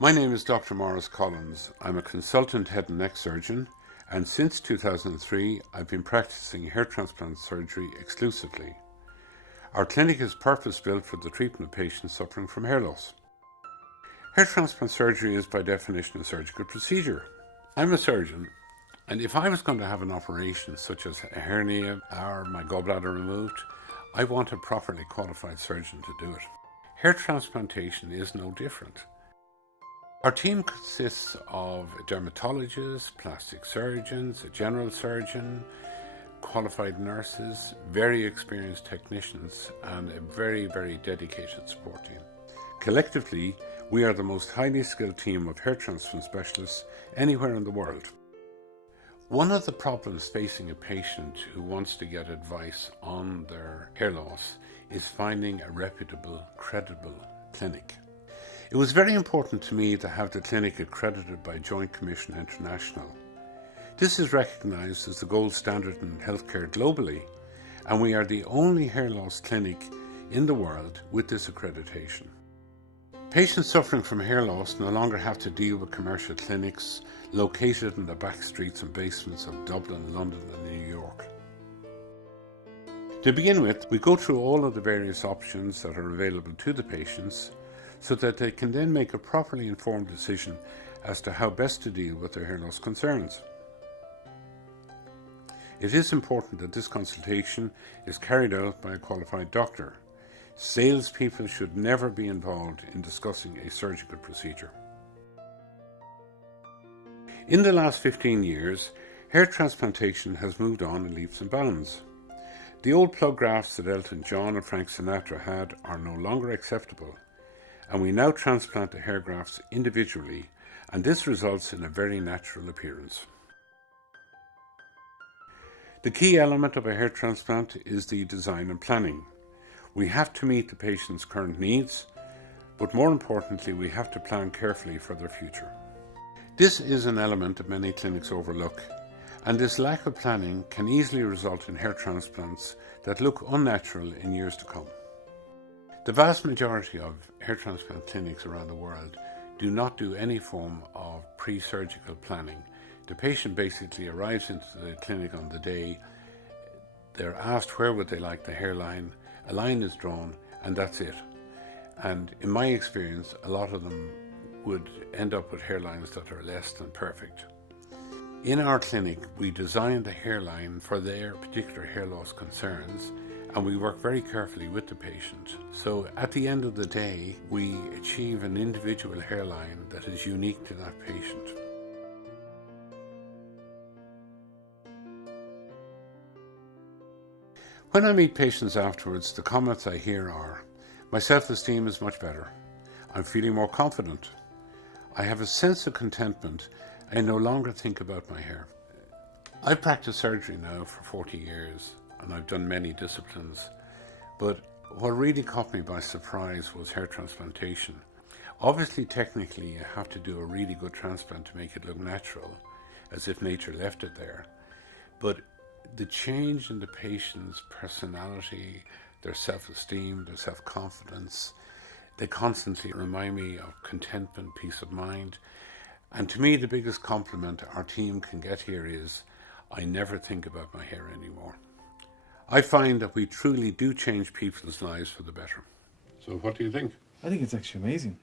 My name is Dr. Maurice Collins. I'm a consultant head and neck surgeon, and since 2003 I've been practicing hair transplant surgery exclusively. Our clinic is purpose-built for the treatment of patients suffering from hair loss. Hair transplant surgery is by definition a surgical procedure. I'm a surgeon, and if I was going to have an operation such as a hernia or my gallbladder removed, I want a properly qualified surgeon to do it. Hair transplantation is no different. Our team consists of dermatologists, plastic surgeons, a general surgeon, qualified nurses, very experienced technicians, and a very, very dedicated support team. Collectively, we are the most highly skilled team of hair transplant specialists anywhere in the world. One of the problems facing a patient who wants to get advice on their hair loss is finding a reputable, credible clinic. It was very important to me to have the clinic accredited by Joint Commission International. This is recognised as the gold standard in healthcare globally, and we are the only hair loss clinic in the world with this accreditation. Patients suffering from hair loss no longer have to deal with commercial clinics located in the back streets and basements of Dublin, London and New York. To begin with, we go through all of the various options that are available to the patients so that they can then make a properly informed decision as to how best to deal with their hair loss concerns. It is important that this consultation is carried out by a qualified doctor. Salespeople should never be involved in discussing a surgical procedure. In the last 15 years, hair transplantation has moved on in leaps and bounds. The old plug grafts that Elton John and Frank Sinatra had are no longer acceptable, and we now transplant the hair grafts individually, and this results in a very natural appearance. The key element of a hair transplant is the design and planning. We have to meet the patient's current needs, but more importantly, we have to plan carefully for their future. This is an element that many clinics overlook, and this lack of planning can easily result in hair transplants that look unnatural in years to come. The vast majority of hair transplant clinics around the world do not do any form of pre-surgical planning. The patient basically arrives into the clinic on the day, they're asked where would they like the hairline, a line is drawn, and that's it. And in my experience, a lot of them would end up with hairlines that are less than perfect. In our clinic, we design the hairline for their particular hair loss concerns, and we work very carefully with the patient. So at the end of the day, we achieve an individual hairline that is unique to that patient. When I meet patients afterwards, the comments I hear are, my self-esteem is much better. I'm feeling more confident. I have a sense of contentment. I no longer think about my hair. I've practiced surgery now for 40 years. And I've done many disciplines, but what really caught me by surprise was hair transplantation. Obviously, technically, you have to do a really good transplant to make it look natural, as if nature left it there. But the change in the patient's personality, their self-esteem, their self-confidence, they constantly remind me of contentment, peace of mind. And to me, the biggest compliment our team can get here is, I never think about my hair anymore. I find that we truly do change people's lives for the better. So what do you think? I think it's actually amazing.